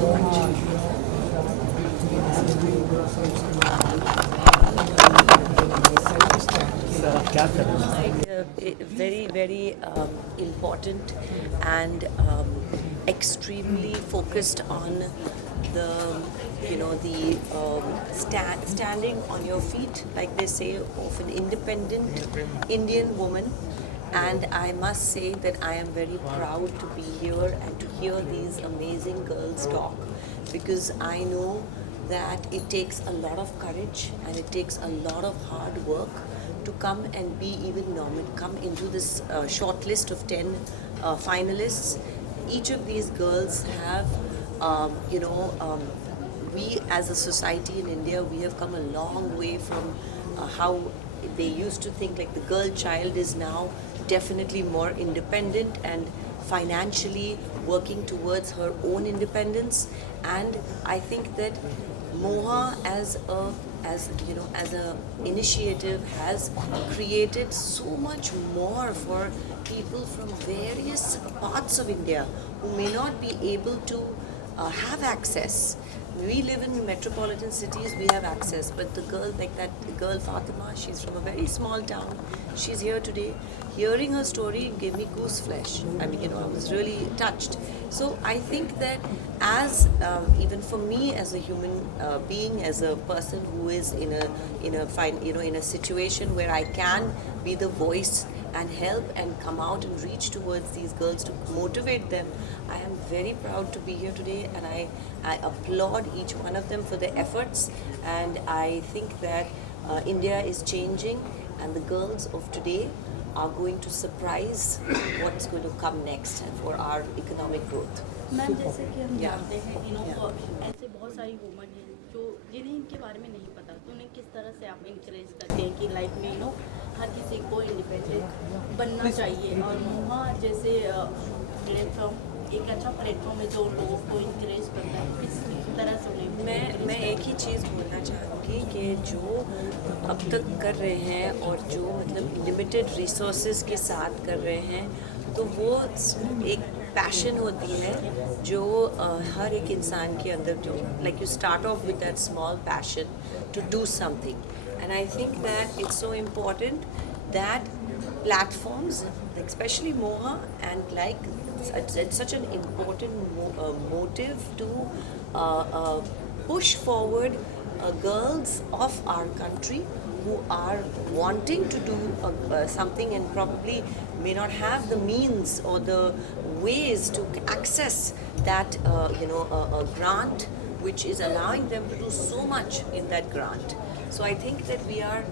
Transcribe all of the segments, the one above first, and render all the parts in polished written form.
so much. Very, very important and extremely focused on the, standing on your feet, like they say, of an independent Indian woman. And I must say that I am very proud to be here and to hear these amazing girls talk, because I know that it takes a lot of courage and it takes a lot of hard work to come and be even come into this short list of 10 finalists. Each of these girls have, we as a society in India, we have come a long way from how they used to think, like the girl child is now definitely more independent and financially working towards her own independence. And I think that Moha as a initiative has created so much more for people from various parts of India who may not be able to have access. We live in metropolitan cities, we have access, but the girl, like that girl Fatima, she's from a very small town. She's here today. Hearing her story gave me goose flesh. I mean, I was really touched. So I think that as even for me as a human being, as a person who is in a situation where I can be the voice and help and come out and reach towards these girls to motivate them, I am very proud to be here today, and I applaud each one of them for their efforts. And I think that India is changing, and the girls of today are going to surprise what's going to come next for our economic growth. Ma'am जैसे कि हम Yeah. जानते हैं Yeah. ऐसे बहुत सारी woman हैं जो जिन्हें इनके बारे में नहीं पता, तो उन्हें किस तरह से आप इंकरेज करते हैं कि लाइफ में हर किसी को इंडिपेंडेंट बनना चाहिए, और मोहा जैसे प्लेटफॉर्म एक अच्छा प्लेटफॉर्म है जो लोगों को इंकरेज करता है, किस तरह से उन्हें मैं एक ही चीज़ बोलना चाहूँगी कि जो अब तक कर रहे हैं और जो मतलब लिमिटेड रिसोर्सेज के साथ कर रहे हैं, तो वो एक पैशन होती है जो हर एक इंसान के अंदर, जो like you start off with that small passion to do something. And I think that it's so important that platforms, especially Moha, and like it's such an important motive to push forward girls of our country who are wanting to do something and probably may not have the means or the ways to access that a grant which is allowing them to do so much in that grant. So I think that we are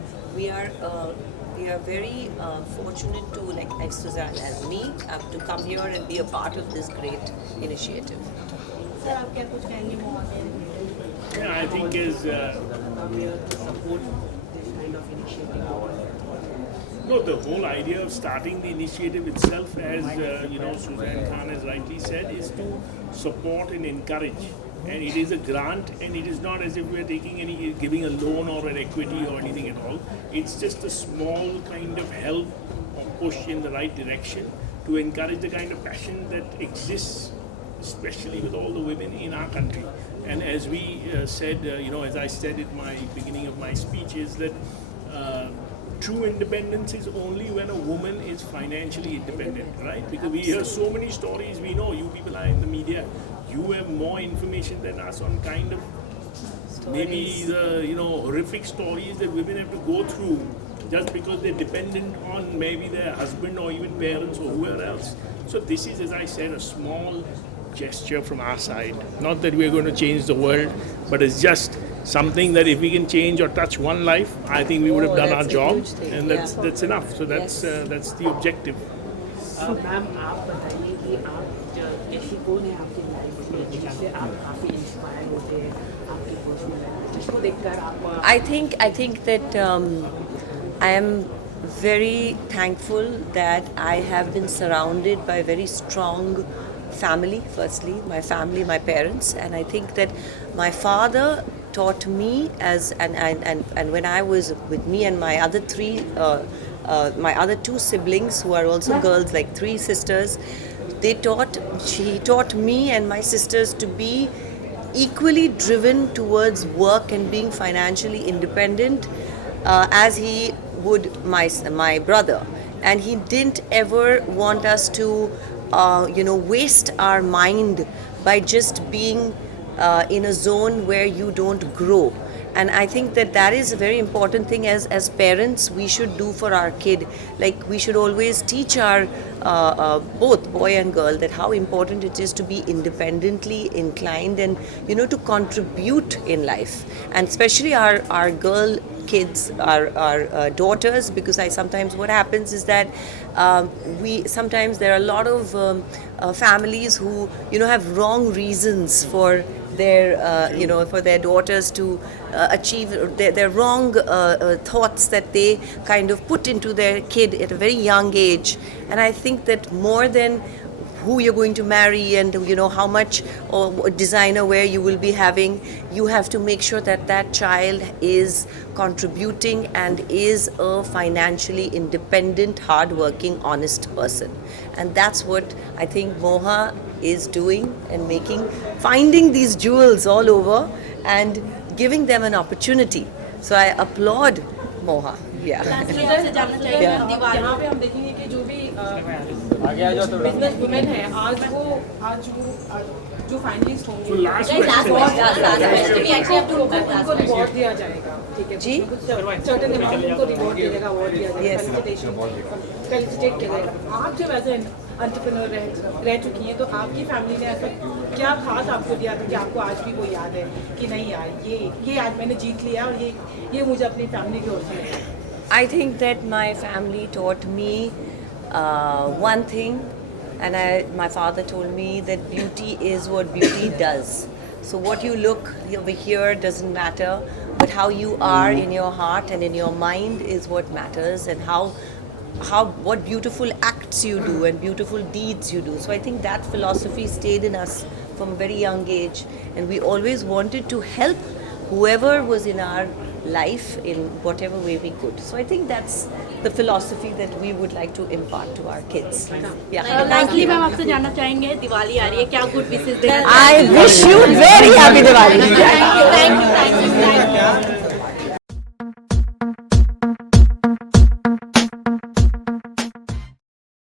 very fortunate to, like Sussanne and me, to come here and be a part of this great initiative. Sir आप क्या कुछ कहेंगे मोहा के? Yeah, I think is support this kind of initiative. no, the whole idea of starting the initiative itself, as Sussanne Khan has rightly said, is to support and encourage. And it is a grant, and it is not as if we are giving a loan or an equity or anything at all. It's just a small kind of help or push in the right direction to encourage the kind of passion that exists, especially with all the women in our country. And as we said, as I said at my beginning of my speech, is that true independence is only when a woman is financially independent, right? Because we hear so many stories. We know you people are in the media. You have more information than us on kind of maybe the horrific stories that women have to go through just because they're dependent on maybe their husband or even parents or whoever else. So this is, as I said, a small gesture from our side. Not that we're going to change the world, but it's just something that if we can change or touch one life, I think we would have done our that's a job, huge thing. and Yeah. that's enough. So that's the objective. Ma'am आप बताइए कि आप ऐसी कौन है आपकी life में जिससे आप काफ़ी इंस्पायर होते हैं, आपकी पर्सनल लाइफ जिसको देखकर आप I think that I am very thankful that I have been surrounded by very strong family. Firstly, my family, my parents, and I think that my father taught me and when I was with me and my other my other two siblings who are also girls, like three sisters, he taught me and my sisters to be equally driven towards work and being financially independent as he would my brother, and he didn't ever want us to waste our mind by just being in a zone where you don't grow. And I think that that is a very important thing as parents we should do for our kid. Like, we should always teach our both boy and girl that how important it is to be independently inclined and to contribute in life, and especially our girl kids, our daughters, because I sometimes what happens is that we sometimes there are a lot of families who have wrong reasons for their for their daughters to achieve their wrong thoughts that they kind of put into their kid at a very young age. And I think that more than who you're going to marry and how much or designer wear you will be having, you have to make sure that that child is contributing and is a financially independent, hardworking, honest person. And that's what I think Moha is doing, and finding these jewels all over and giving them an opportunity. So I applaud Moha. Yeah. Lastly आपसे जानना चाहेंगे Yeah. Diwali यहाँ पे हम देखेंगे कि जो भी बिजनेस वुमेन है आज वो जो फाइनलिस्ट होंगे So last question. उनको रिवॉर्ड दिया जाएगा, ठीक है जी? सर्टेन अमाउंट उनको रिवॉर्ड दिया जाएगा, अवार्ड दिया जाएगा, Yes. फेलिसिटेट किया जाएगा। आप जब ऐसे एंटरप्रेन्योर रह चुकी हैं, तो आपकी फैमिली ने ऐसा क्या खास आपको दिया था कि आपको आज भी वो याद है कि नहीं यार ये आज मैंने जीत लिया और ये मुझे अपनी फैमिली की ओर से है? I think that my family taught me one thing, and my father told me that beauty is what beauty does. So what you look over here doesn't matter, but how you are in your heart and in your mind is what matters, and what beautiful acts you do and beautiful deeds you do. So I think that philosophy stayed in us from a very young age, and we always wanted to help whoever was in our life in whatever way we could. So I think that's the philosophy that we would like to impart to our kids. Yeah. Lastly ma'am आपसे जानना चाहेंगे दिवाली आ रही है, क्या good wishes देना I wish you very happy Diwali.